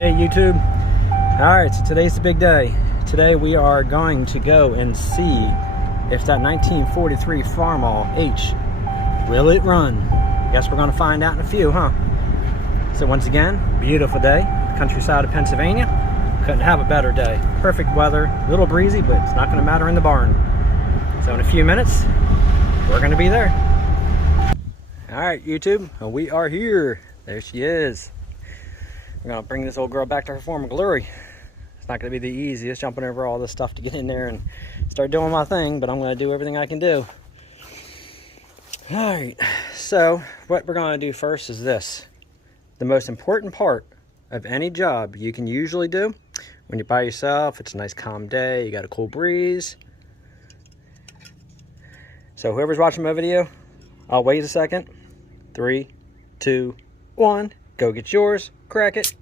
Hey YouTube. Alright, so today's the big day. Today we are going to go and see if that 1943 Farmall H, will it run? I guess we're going to find out in a few, huh? So once again, beautiful day, countryside of Pennsylvania. Couldn't have a better day. Perfect weather, a little breezy, but it's not going to matter in the barn. So in a few minutes, we're going to be there. Alright YouTube, we are here. There she is. I'm gonna bring this old girl back to her former glory. It's not gonna be the easiest, jumping over all this stuff to get in there and start doing my thing, but I'm gonna do everything I can do. All right, so what we're gonna do first is this. The most important part of any job you can usually do when you're by yourself, it's a nice calm day, you got a cool breeze. So whoever's watching my video, I'll wait a second. 3, 2, 1, go get yours. Crack it.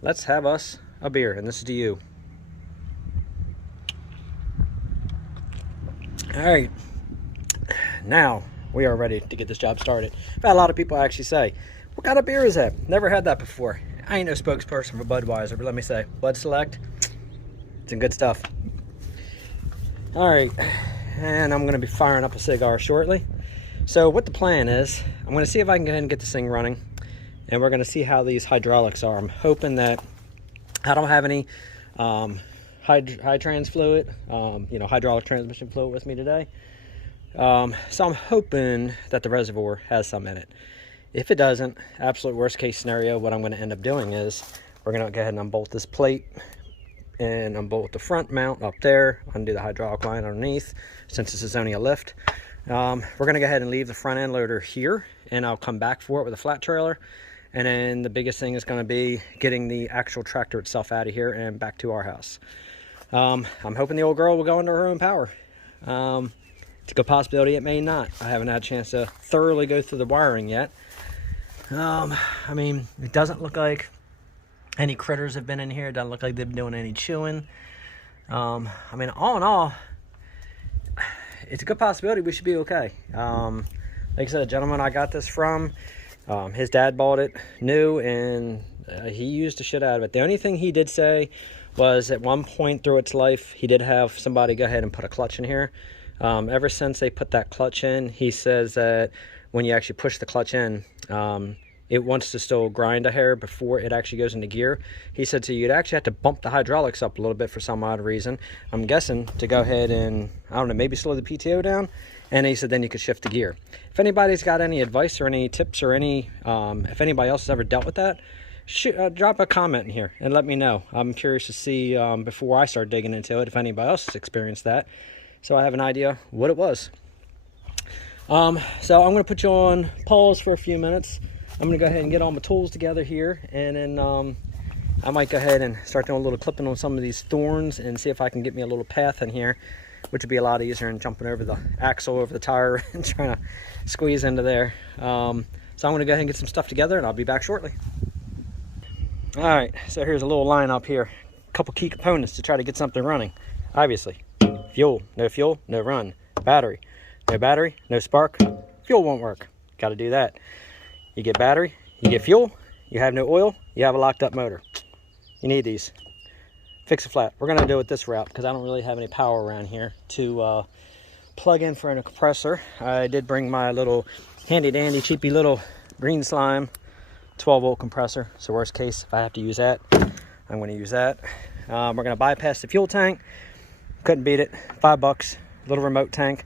Let's have us a beer, and this is to you. All right, now we are ready to get this job started. I've had a lot of people actually say, what kind of beer is that? Never had that before. I ain't no spokesperson for Budweiser, but let me say, Bud Select, it's some good stuff. All right, and I'm gonna be firing up a cigar shortly. So what the plan is, I'm going to see if I can go ahead and get this thing running, and we're going to see how these hydraulics are. I'm hoping that I don't have any high trans fluid, hydraulic transmission fluid with me today. So I'm hoping that the reservoir has some in it. If it doesn't, absolute worst case scenario, what I'm going to end up doing is we're going to go ahead and unbolt this plate and unbolt the front mount up there, undo the hydraulic line underneath, since this is only a lift. We're going to go ahead and leave the front end loader here, and I'll come back for it with a flat trailer. And then the biggest thing is going to be getting the actual tractor itself out of here and back to our house. I'm hoping the old girl will go under her own power. It's a good possibility it may not. I haven't had a chance to thoroughly go through the wiring yet. I mean, it doesn't look like any critters have been in here. It doesn't look like they've been doing any chewing. I mean, all in all, it's a good possibility we should be okay. Like I said, the gentleman I got this from, his dad bought it new, and he used the shit out of it. The only thing he did say was at one point through its life, he did have somebody go ahead and put a clutch in here. Ever since they put that clutch in, he says that when you actually push the clutch in, it wants to still grind a hair before it actually goes into gear. He said so you'd actually have to bump the hydraulics up a little bit for some odd reason. I'm guessing to go ahead and, I don't know, maybe slow the PTO down. And he said then you could shift the gear. If anybody's got any advice or any tips or any, if anybody else has ever dealt with that, drop a comment in here and let me know. I'm curious to see before I start digging into it if anybody else has experienced that, so I have an idea what it was. So I'm going to put you on pause for a few minutes. I'm going to go ahead and get all my tools together here, and then I might go ahead and start doing a little clipping on some of these thorns and see if I can get me a little path in here, which would be a lot easier than jumping over the axle, over the tire, and trying to squeeze into there. So I'm going to go ahead and get some stuff together, and I'll be back shortly. All right, so here's a little lineup here. A couple key components to try to get something running. Obviously, fuel, no run. Battery, no spark, fuel won't work. Got to do that. You get battery, you get fuel, you have no oil, you have a locked up motor. You need these. Fix a flat. We're going to do it this route because I don't really have any power around here to plug in for a compressor. I did bring my little handy dandy cheapy little green slime 12 volt compressor. So worst case, if I have to use that, I'm going to use that. We're going to bypass the fuel tank. Couldn't beat it. $5, little remote tank.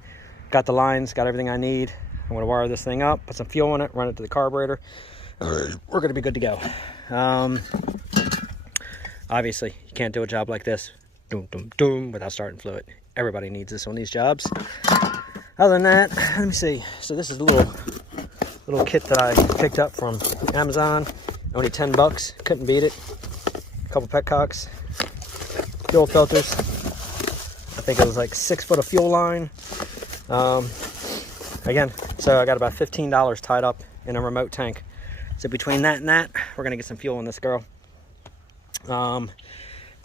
Got the lines, got everything I need. I'm going to wire this thing up, put some fuel in it, run it to the carburetor. We're going to be good to go. Obviously, you can't do a job like this without starting fluid. Everybody needs this on these jobs. Other than that, let me see. So this is a little kit that I picked up from Amazon. Only 10 bucks. Couldn't beat it. A couple petcocks, fuel filters. I think it was like 6 foot of fuel line. Again, so I got about $15 tied up in a remote tank. So between that and that, we're gonna get some fuel in this girl. And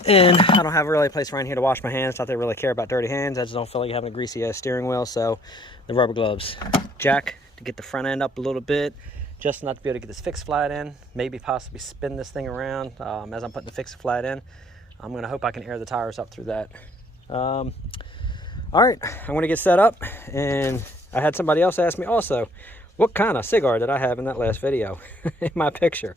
I don't have really a place around here to wash my hands. Not that I really care about dirty hands. I just don't feel like having a greasy steering wheel. So the rubber gloves, jack to get the front end up a little bit, just enough to be able to get this fixed flat in, maybe possibly spin this thing around as I'm putting the fixed flat in. I'm gonna hope I can air the tires up through that. All right, I'm gonna get set up, and I had somebody else ask me also, what kind of cigar did I have in that last video in my picture?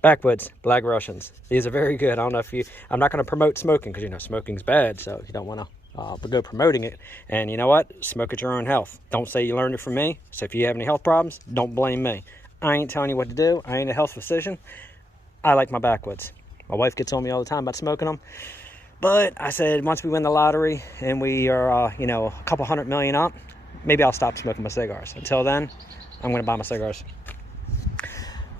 Backwoods Black Russians. These are very good. I don't know if you, I'm not going to promote smoking because, you know, smoking's bad, so you don't want to go promoting it. And you know what? Smoke at your own health. Don't say you learned it from me. So if you have any health problems, don't blame me. I ain't telling you what to do. I ain't a health physician. I like my backwoods. My wife gets on me all the time about smoking them. But I said, once we win the lottery and we are, you know, a couple 100 million up, maybe I'll stop smoking my cigars. Until then, I'm going to buy my cigars.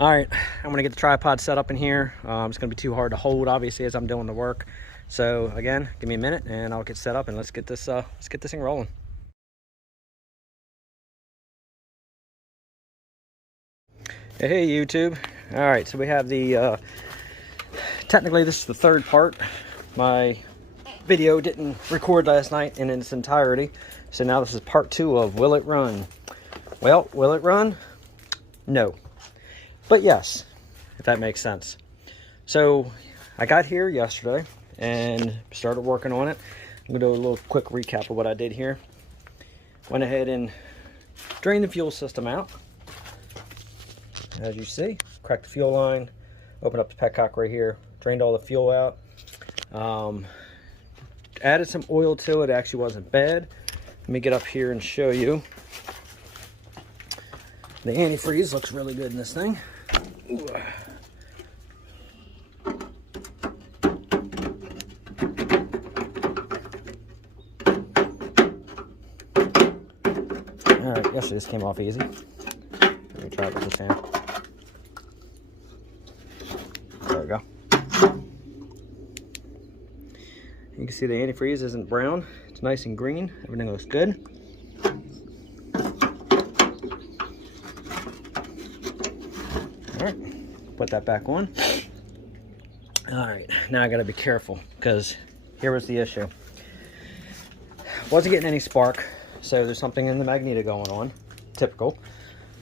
All right, I'm gonna get the tripod set up in here. It's gonna be too hard to hold, obviously, as I'm doing the work. So again, give me a minute and I'll get set up and let's get this thing rolling. Hey YouTube. All right, so we have the, technically this is the third part. My video didn't record last night in its entirety. So now this is part 2 of Will It Run? Well, will it run? No. But yes, if that makes sense. So I got here yesterday and started working on it. I'm gonna do a little quick recap of what I did here. Went ahead and drained the fuel system out. As you see, cracked the fuel line, opened up the petcock right here, drained all the fuel out. Added some oil to it, actually wasn't bad. Let me get up here and show you. The antifreeze looks really good in this thing. Ooh. Alright, yesterday this came off easy. Let me try it with this hand. There we go. You can see the antifreeze isn't brown. It's nice and green. Everything looks good. Alright, put that back on. Alright, now I gotta be careful because here was the issue. Wasn't getting any spark, so there's something in the magneto going on. Typical.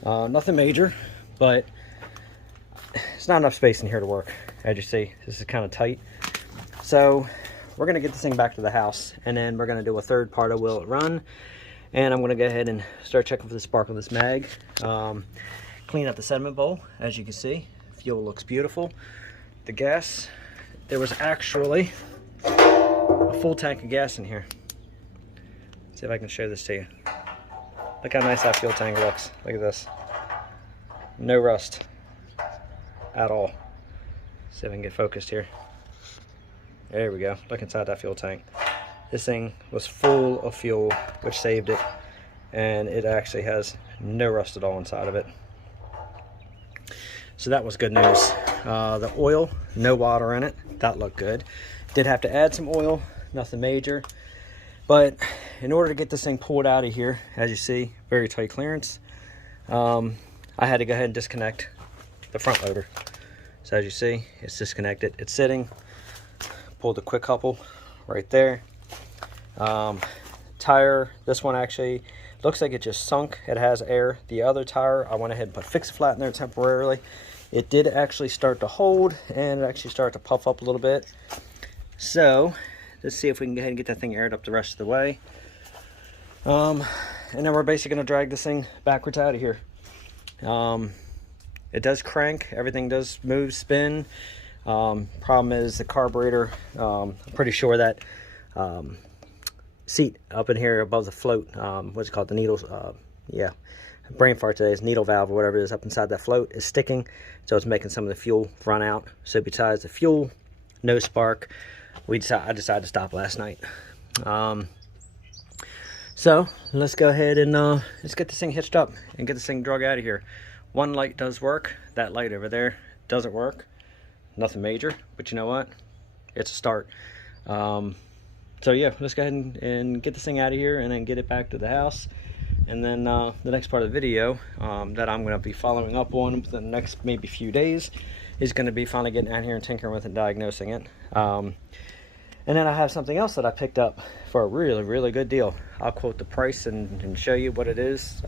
Nothing major, but it's not enough space in here to work. As you see, this is kind of tight. So we're gonna get this thing back to the house, and then we're gonna do a third part of Will It Run. And I'm gonna go ahead and start checking for the spark on this mag. Clean up the sediment bowl. As you can see, fuel looks beautiful. The gas, there was actually a full tank of gas in here. Let's see if I can show this to you. Look how nice that fuel tank looks. Look at this. No rust at all. See if I can get focused here. There we go. Look inside that fuel tank. This thing was full of fuel, which saved it. And it actually has no rust at all inside of it. So that was good news. The oil, no water in it. That looked good. Did have to add some oil, nothing major. But in order to get this thing pulled out of here, as you see, very tight clearance, I had to go ahead and disconnect the front loader. So as you see, it's disconnected. It's sitting. Pulled the quick couple right there. Tire, this one actually looks like it just sunk. It has air. The other tire, I went ahead and put fixed flat in there temporarily. It did actually start to hold, and it actually started to puff up a little bit. So let's see if we can go ahead and get that thing aired up the rest of the way. And then we're basically going to drag this thing backwards out of here. It does crank. Everything does move, spin. Problem is the carburetor. I'm pretty sure that seat up in here above the float, what's it called, the needles, yeah, brain fart today, is needle valve or whatever it is up inside that float is sticking, so it's making some of the fuel run out. So besides the fuel, no spark, I decided to stop last night. So let's go ahead and let's get this thing hitched up and get this thing drug out of here. One light does work. That light over there doesn't work. Nothing major, but you know what? It's a start. So yeah, let's go ahead and get this thing out of here and then get it back to the house. And then the next part of the video that I'm going to be following up on the next maybe few days is going to be finally getting out here and tinkering with it and diagnosing it. And then I have something else that I picked up for a really, really good deal. I'll quote the price and show you what it is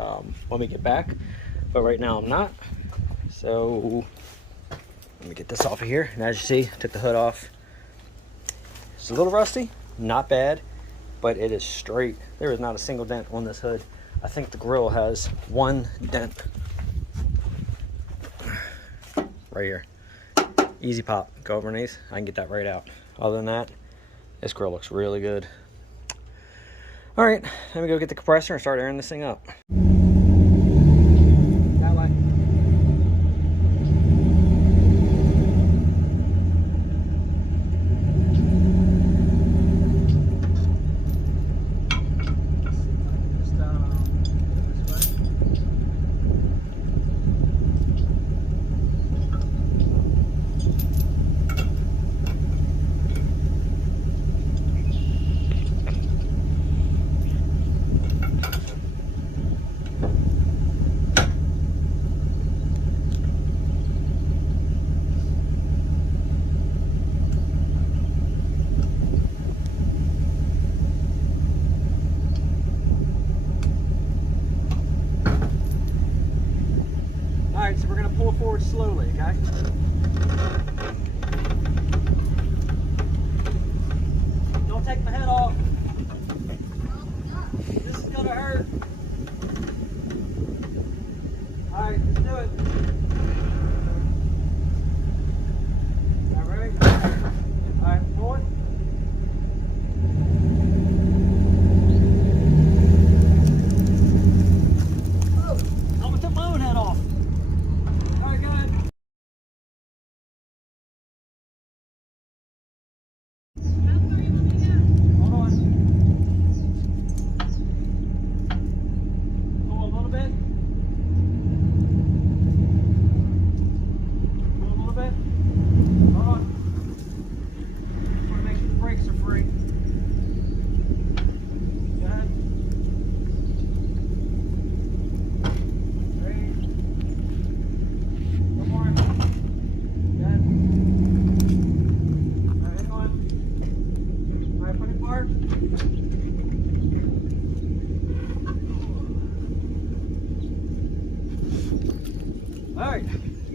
when we get back. but right now I'm not. So let me get this off of here. And as you see, took the hood off. It's a little rusty, not bad, but it is straight. There is not a single dent on this hood. I think the grill has one dent right here. Easy pop, go over underneath, I can get that right out. Other than that, this grill looks really good. All right, let me go get the compressor and start airing this thing up. That way. So we're going to pull forward slowly, okay? Don't take my head off. This is going to hurt. All right, let's do it. All right, ready? All right, pull it. Oh, I'm going to take my own head off. Alright,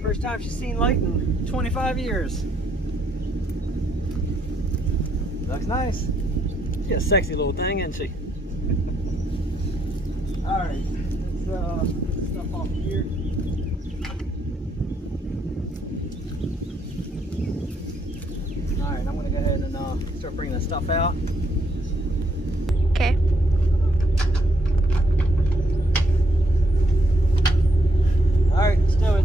first time she's seen light in 25 years. Looks nice. She's a sexy little thing, isn't she? Alright, let's get stuff off here. Alright, I'm going to go ahead and start bringing that stuff out. Okay. All right, let's do it.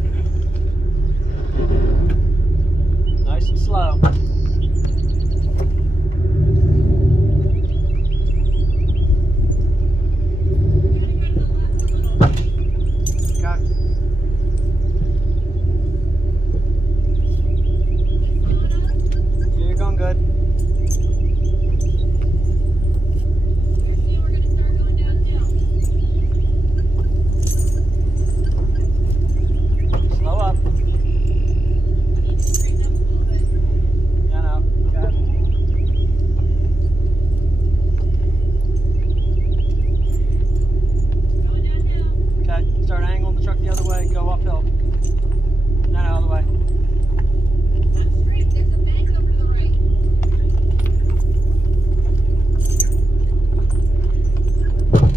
Nice and slow. Okay. Yeah, you're going good. We're going to start going downhill. Slow up. Yeah, no. Got it. Going downhill. Okay, start angling the truck the other way, go uphill. No, other way. I'm straight. There's a bank over to the right.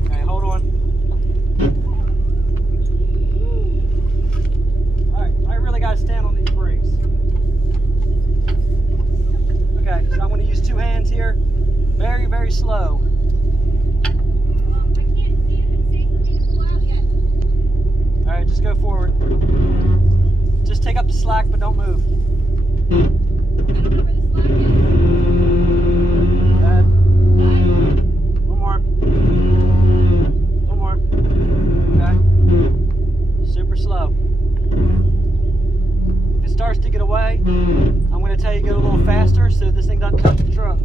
Okay, hold on. Alright, I really got to stand on these brakes. Okay, so I'm going to use two hands here. Very, very slow. Well, I can't see if it's safe for me to pull out yet. Alright, just go forward. Just take up the slack, but don't move. I don't know where the slack is. Good. Right. One more. One more. Okay. Super slow. If it starts to get away, I'm going to tell you to go a little faster so this thing doesn't touch the truck.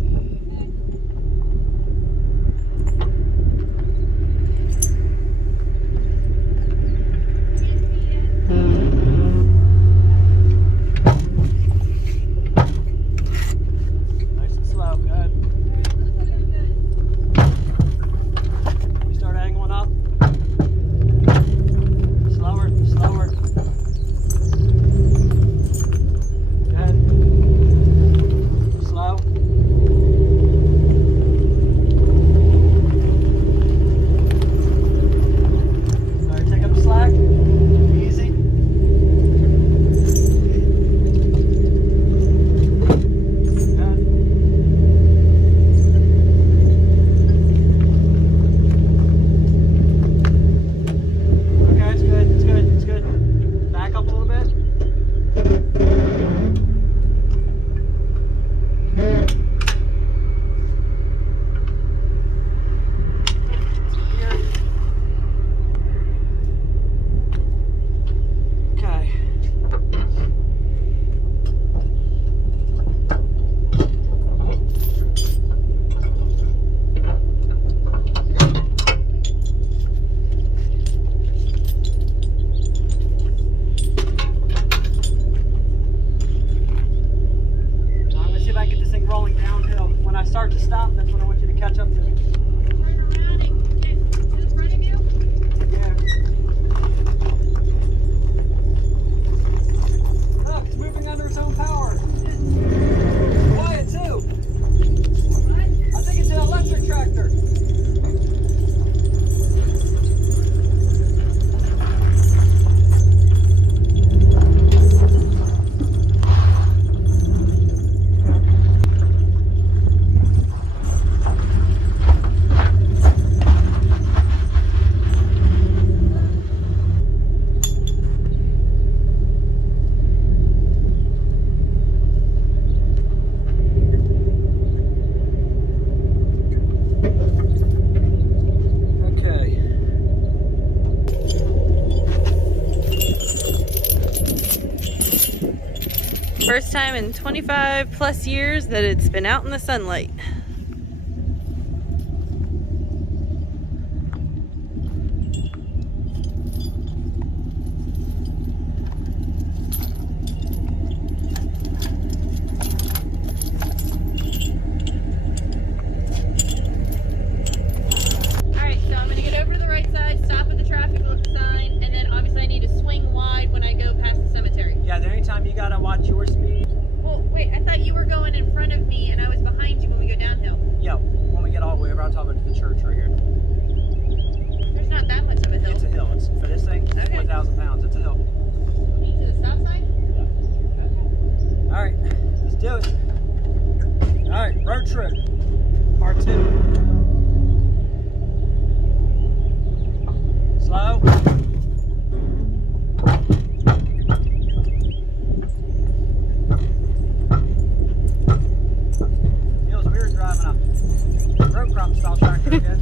Nice and slow. Good. We start angling up. Slower. start to stop, that's when I want you to catch up to me. Turn around and get to the front of you. Yeah. Look, it's moving under its own power. Quiet too. What? I think it's an electric tractor. First time in 25 plus years that it's been out in the sunlight. Alright, so I'm gonna get over to the right side, stop at the traffic sign, and then obviously I need to swing wide when I go past the cemetery. Yeah, the anytime you gotta watch your speed. Well, wait, I thought you were going in front of me and I was behind you when we go downhill. Yeah, when we get all the way over, I'll talk about to the church right here. There's not that much of a hill. It's a hill. It's for this thing, it's Okay. 4,000 pounds. It's a hill. To the stop sign? Yeah. Okay. All right, let's do it. All right, road trip, part 2. Slow. Feels weird driving a road crop style tractor again.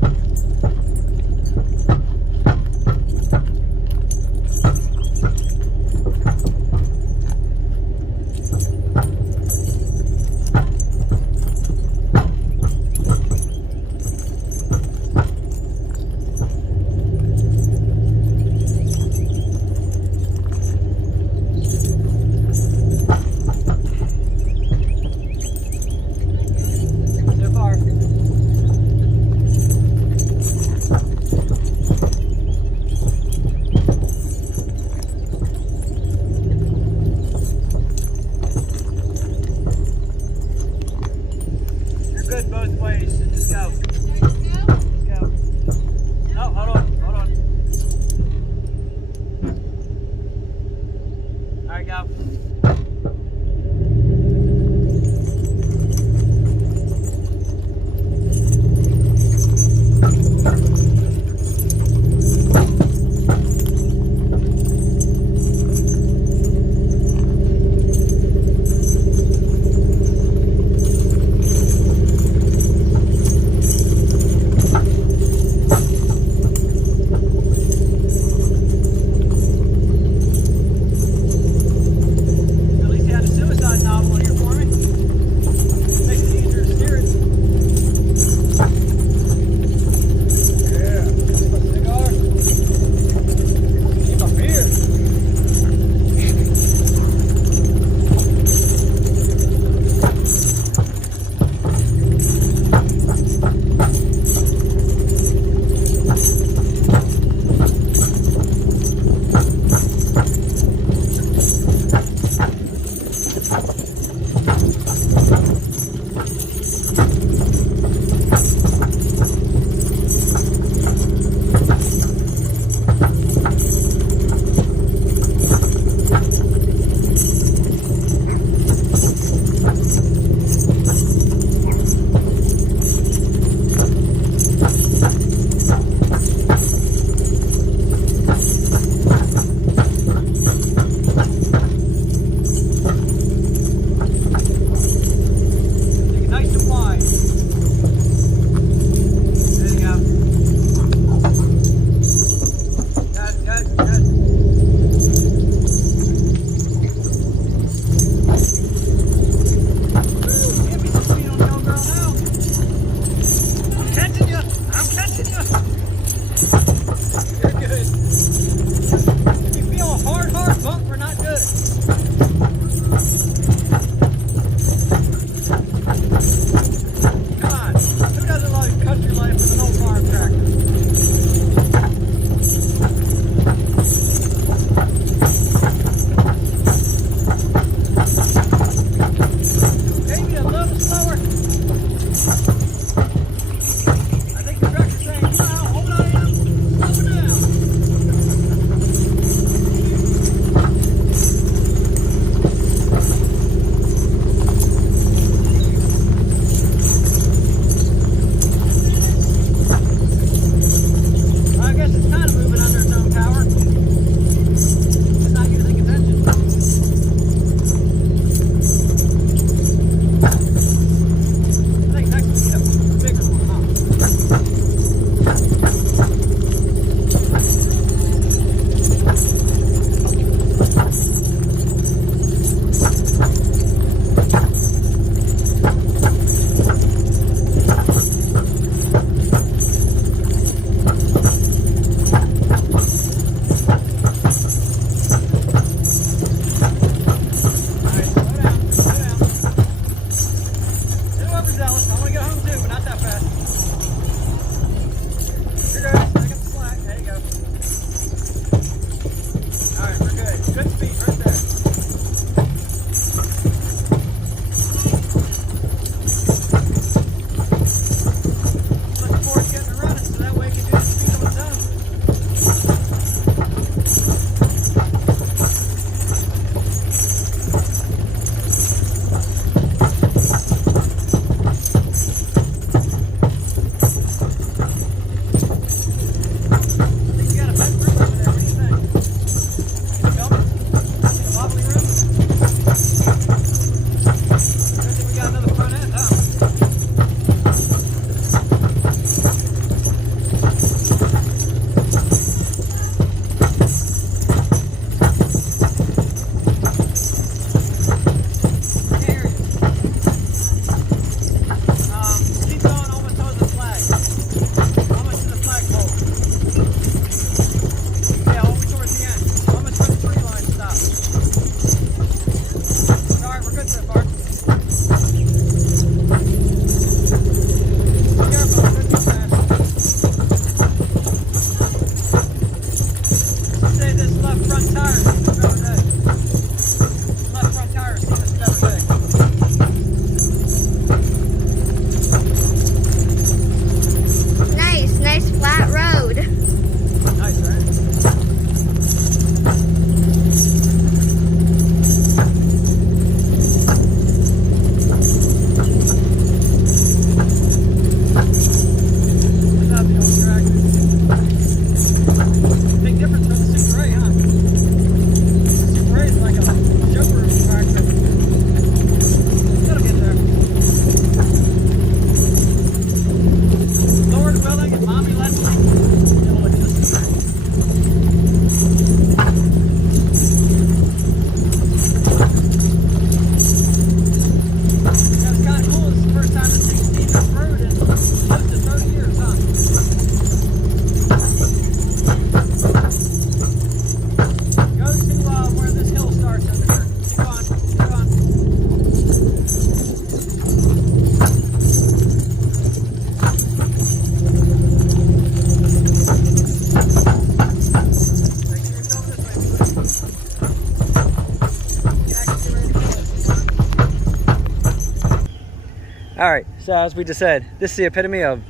All right, so as we just said, this is the epitome of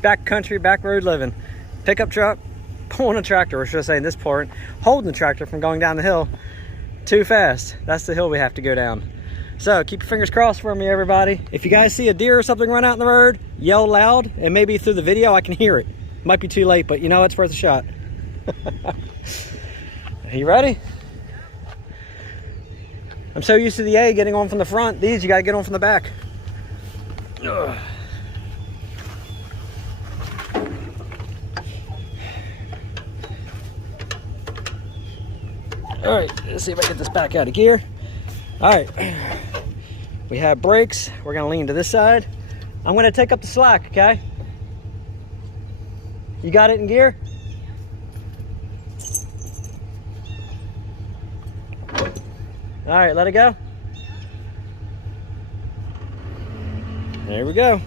back country, back road living. Pickup truck, pulling a tractor, or should I say in this part, holding the tractor from going down the hill too fast. That's the hill we have to go down. So keep your fingers crossed for me, everybody. If you guys see a deer or something run out in the road, yell loud, and maybe through the video I can hear it. Might be too late, but you know, it's worth a shot. Are you ready? I'm so used to the A getting on from the front. These, you gotta get on from the back. Ugh. All right, let's see if I get this back out of gear. All right, we have brakes. We're gonna lean to this side. I'm gonna take up the slack, okay? You got it in gear? All right, let it go. There we go.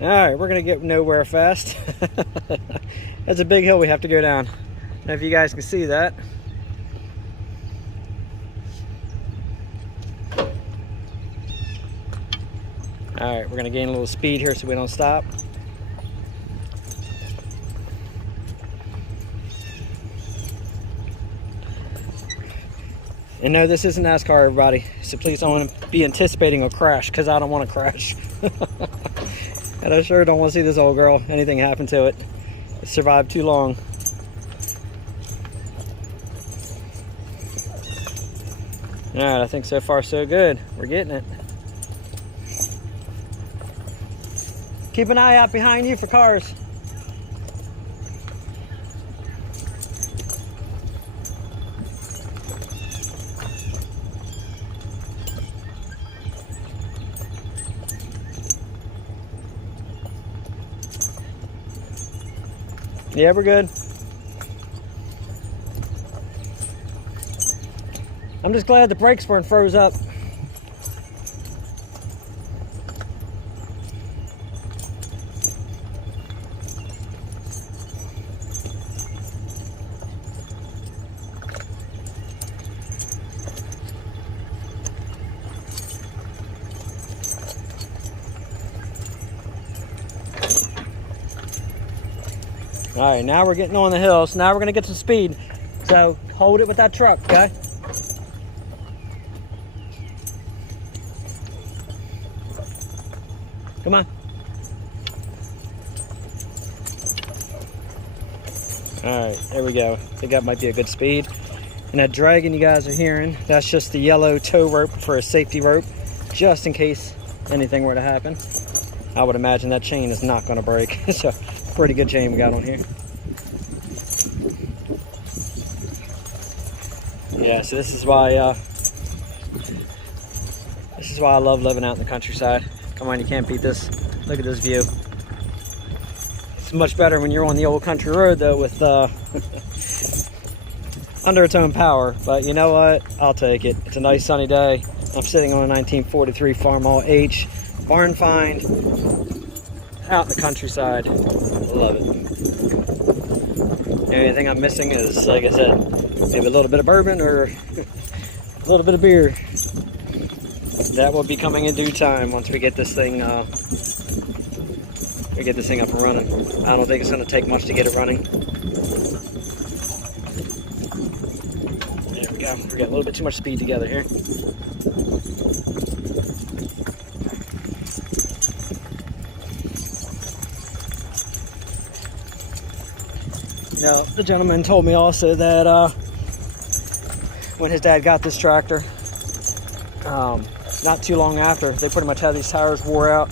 All right, we're gonna get nowhere fast. That's a big hill we have to go down. I don't know if you guys can see that. All right, we're gonna gain a little speed here so we don't stop. And no, this isn't NASCAR, everybody. So please don't be anticipating a crash, because I don't want to crash. And I sure don't want to see this old girl, anything happen to it. It survived too long. All right, I think so far so good. We're getting it. Keep an eye out behind you for cars. Yeah, we're good. I'm just glad the brakes weren't froze up. All right, now we're getting on the hill, so now we're gonna get some speed. So hold it with that truck, okay? Come on. All right, there we go. I think that might be a good speed. And that dragging you guys are hearing, that's just the yellow tow rope for a safety rope, just in case anything were to happen. I would imagine that chain is not gonna break. So pretty good chain we got on here. Yeah, so this is why I love living out in the countryside. Come on, you can't beat this. Look at this view. It's much better when you're on the old country road though, with under its own power. But you know what? I'll take it. It's a nice sunny day. I'm sitting on a 1943 Farmall H barn find out in the countryside. Love it. The only thing I'm missing is, like I said, maybe a little bit of bourbon or a little bit of beer. That will be coming in due time once we get this thing up and running. I don't think it's going to take much to get it running. There we go. We're getting a little bit too much speed together here. Now, the gentleman told me also that when his dad got this tractor, not too long after, they pretty much had these tires wore out.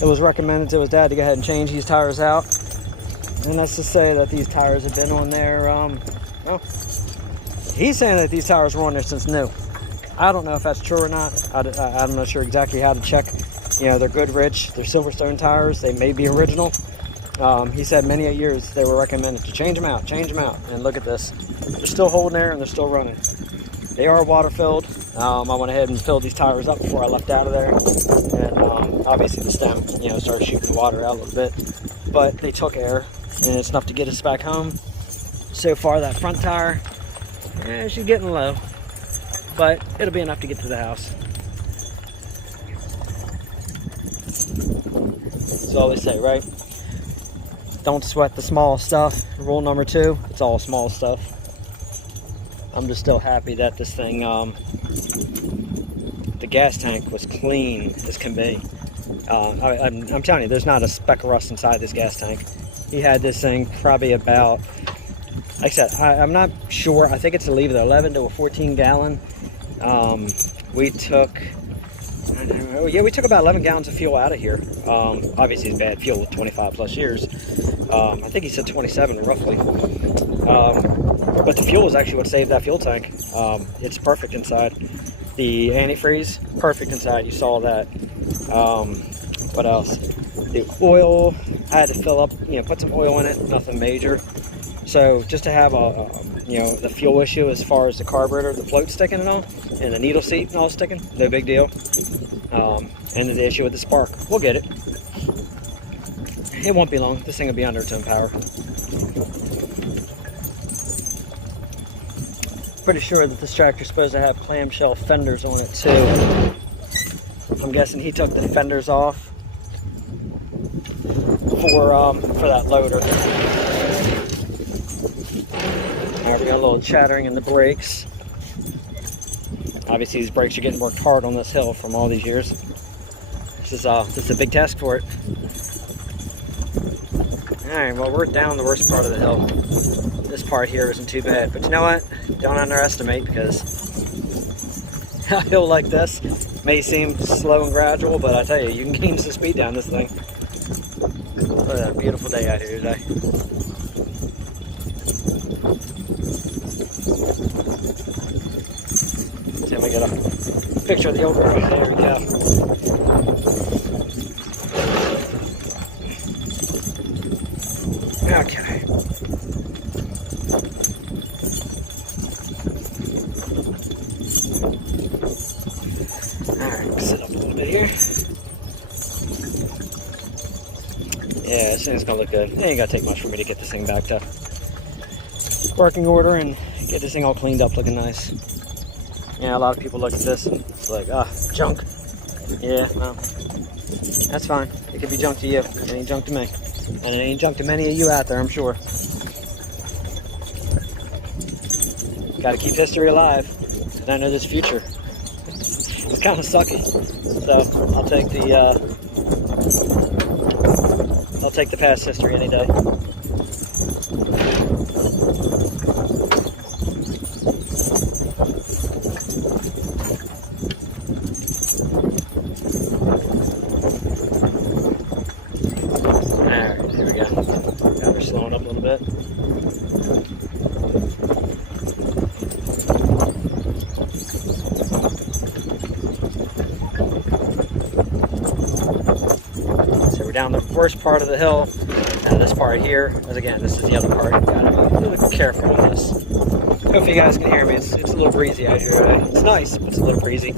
It was recommended to his dad to go ahead and change these tires out. And that's to say that these tires have been on there, well, he's saying that these tires were on there since new. I don't know if that's true or not. I'm not sure exactly how to check. You know, they're good rich, they're Silverstone tires, they may be original. He said many years they were recommended to change them out, and look at this. They're still holding there and they're still running. They are water filled. I went ahead and filled these tires up before I left out of there, and obviously the stem, you know, started shooting the water out a little bit, but they took air, and it's enough to get us back home. So far, that front tire Yeah, she's getting low, but it'll be enough to get to the house. That's all they say, right? Don't sweat the small stuff. Rule number 2, it's all small stuff. I'm just still happy that this thing, the gas tank was clean as can be. I'm telling you, there's not a speck of rust inside this gas tank. He had this thing probably about, like I said, I'm not sure. I think it's either 11 to a 14 gallon. We took about 11 gallons of fuel out of here. Obviously it's bad fuel with 25 plus years. I think he said 27 roughly. But the fuel is actually what saved that fuel tank. It's perfect inside. The antifreeze, perfect inside. You saw that. What else? The oil, I had to fill up, put some oil in it, nothing major. So just to have the fuel issue as far as the carburetor, the float sticking and all, and the needle seat and all sticking, no big deal. And then the issue with the spark, we'll get it. It won't be long. This thing will be under 10 power. Pretty sure that this tractor's supposed to have clamshell fenders on it too. I'm guessing he took the fenders off for that loader. Alright, we got a little chattering in the brakes. Obviously these brakes are getting worked hard on this hill from all these years. This is a big task for it. Alright, well, we're down the worst part of the hill. This part here isn't too bad, but you know what? Don't underestimate, because a hill like this may seem slow and gradual, but I tell you, you can gain some speed down this thing. Look at that beautiful day out here today. See if I get a picture of the old girl. There we go. Okay. Alright, sit up a little bit here. Yeah, this thing's gonna look good. It ain't gonna take much for me to get this thing back to working order and get this thing all cleaned up looking nice. Yeah, a lot of people look at this and it's like, junk. Yeah, well, that's fine. It could be junk to you. It ain't junk to me. And it ain't junk to many of you out there, I'm sure. Gotta keep history alive. And I know this future. It's kind of sucky. So I'll take the past history any day. Alright, here we go. Now we're slowing up a little bit. So we're down the worst part of the hill. Now this part here, as again, this is the other part. Gotta be really careful with this. Hopefully you guys can hear me. It's a little breezy out here today. It's nice, but it's a little breezy.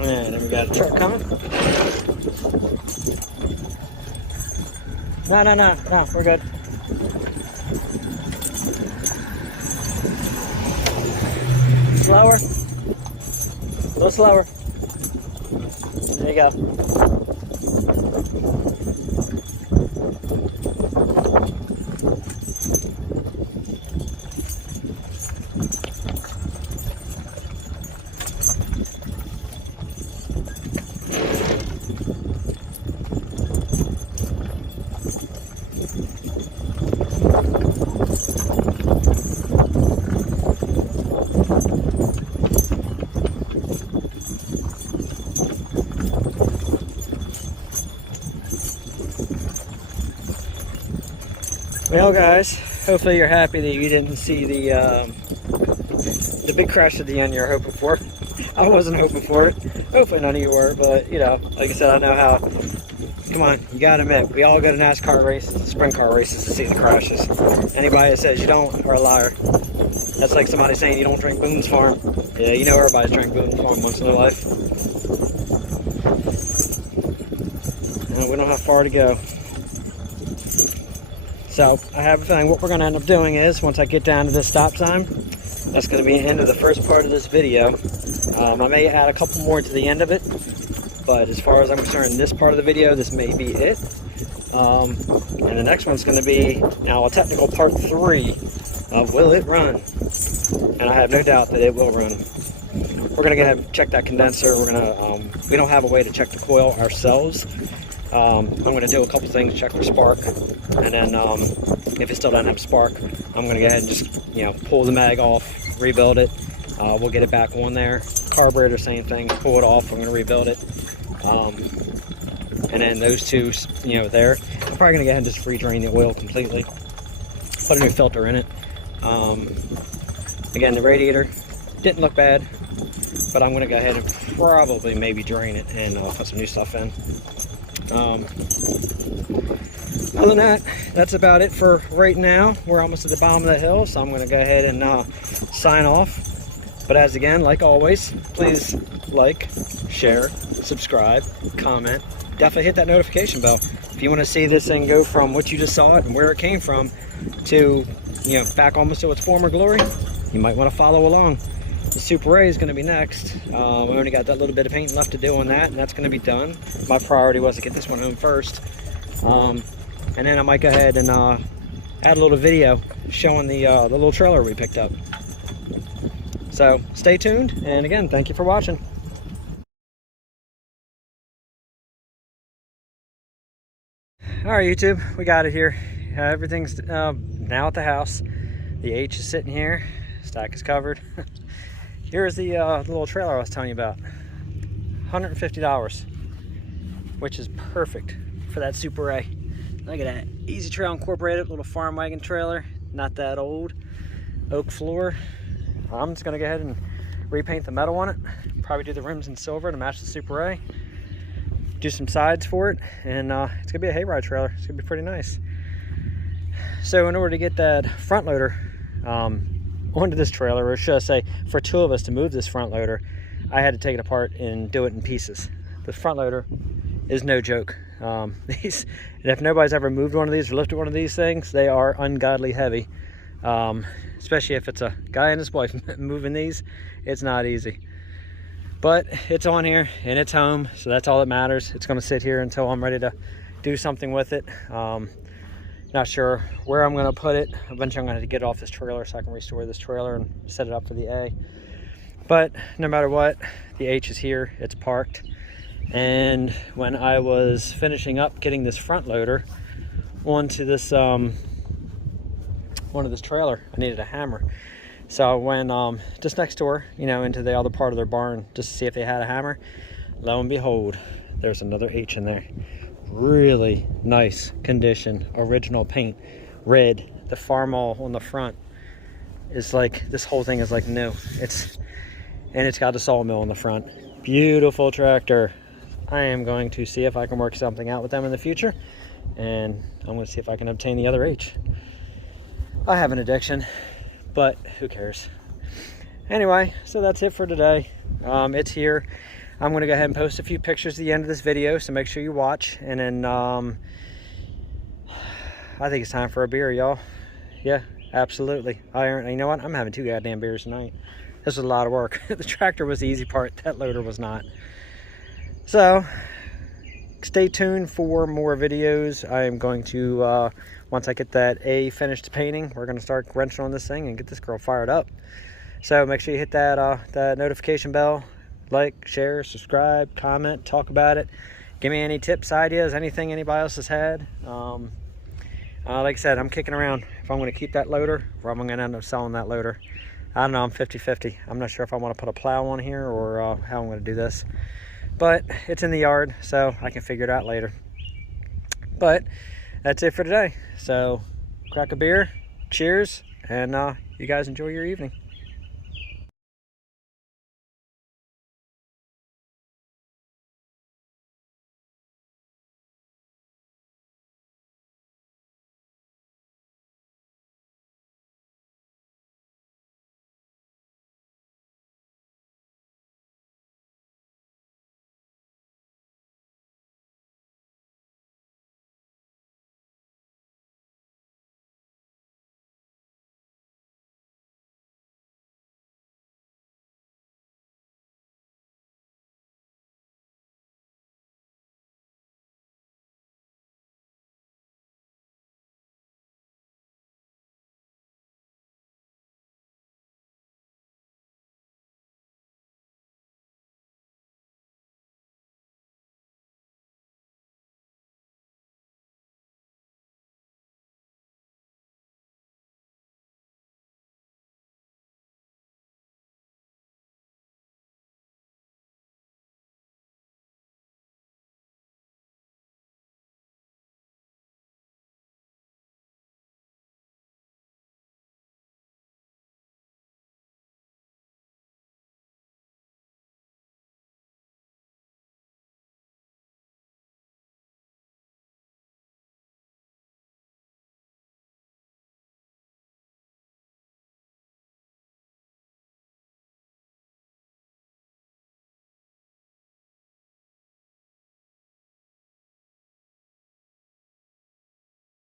And then we got a truck coming. No, we're good. Slower. A little slower. There you go. Well, guys, hopefully you're happy that you didn't see the big crash at the end you're hoping for. I wasn't hoping for it. Hopefully none of you were, but you know, like I said, I know how. Come on, you gotta admit, we all go to NASCAR races, sprint car races to see the crashes. Anybody that says you don't are a liar. That's like somebody saying you don't drink Boone's Farm. Yeah, you know everybody's drank Boone's Farm once in their life. And we don't have far to go. So I have a feeling what we're going to end up doing is, once I get down to this stop sign, that's going to be the end of the first part of this video. I may add a couple more to the end of it, but as far as I'm concerned, this part of the video, this may be it. And the next one's going to be now a technical part 3 of will it run? And I have no doubt that it will run. We're going to go ahead and check that condenser. We're going to, we don't have a way to check the coil ourselves. I'm going to do a couple things, check for spark, and then if it still doesn't have spark, I'm going to go ahead and just, you know, pull the mag off, rebuild it. We'll get it back on there. Carburetor, same thing, pull it off, I'm going to rebuild it. And then those two, you know, there. I'm probably going to go ahead and just re-drain the oil completely. Put a new filter in it. Again, the radiator didn't look bad, but I'm going to go ahead and probably maybe drain it and put some new stuff in. Other than that, that's about it for right now. We're almost at the bottom of the hill, so I'm going to go ahead and sign off. But as again, like always, please like, share, subscribe, comment. Definitely hit that notification bell. If you want to see this thing go from what you just saw it and where it came from to, you know, back almost to its former glory, you might want to follow along. The Super A is going to be next. We only got that little bit of paint left to do on that, and that's going to be done. My priority was to get this one home first. And then I might go ahead and add a little video showing the little trailer we picked up. So stay tuned, and again, thank you for watching. All right, YouTube, we got it here. Everything's now at the house. The H is sitting here. Stack is covered. Here's the little trailer I was telling you about. $150, which is perfect for that Super A. Look at that. Easy Trail Incorporated, little farm wagon trailer. Not that old. Oak floor. I'm just going to go ahead and repaint the metal on it. Probably do the rims in silver to match the Super A. Do some sides for it. And it's going to be a hayride trailer. It's going to be pretty nice. So in order to get that front loader onto this trailer, or should I say, for two of us to move this front loader, I had to take it apart and do it in pieces. The front loader is no joke. And if nobody's ever moved one of these or lifted one of these things, they are ungodly heavy. Especially if it's a guy and his wife moving these, it's not easy. But it's on here and it's home, so that's all that matters. It's going to sit here until I'm ready to do something with it. Not sure where I'm going to put it. Eventually I'm going to have to get it off this trailer so I can restore this trailer and set it up for the A. But no matter what, the H is here, it's parked. And when I was finishing up getting this front loader onto this this trailer, I needed a hammer. So I went just next door, you know, into the other part of their barn just to see if they had a hammer. Lo and behold, there's another H in there. Really nice condition, original paint, red. The Farmall on the front is like, this whole thing is like new. It's got a sawmill in the front. Beautiful tractor. I am going to see if I can work something out with them in the future, and I'm going to see if I can obtain the other H. I have an addiction, but who cares? Anyway, so that's it for today. It's here. I'm going to go ahead and post a few pictures at the end of this video, so make sure you watch. And then I think it's time for a beer, y'all. Yeah, absolutely. You know what? I'm having 2 goddamn beers tonight. This was a lot of work. The tractor was the easy part. That loader was not. So stay tuned for more videos. I am going to, once I get that A finished painting, we're going to start wrenching on this thing and get this girl fired up. So make sure you hit that, that notification bell. Like, share, subscribe, comment, talk about it. Give me any tips, ideas, anything anybody else has had. Like I said, I'm kicking around if I'm going to keep that loader or I'm going to end up selling that loader. I don't know, I'm 50-50. I'm not sure if I want to put a plow on here or how I'm going to do this. But it's in the yard, so I can figure it out later. But that's it for today. So crack a beer, cheers, and you guys enjoy your evening.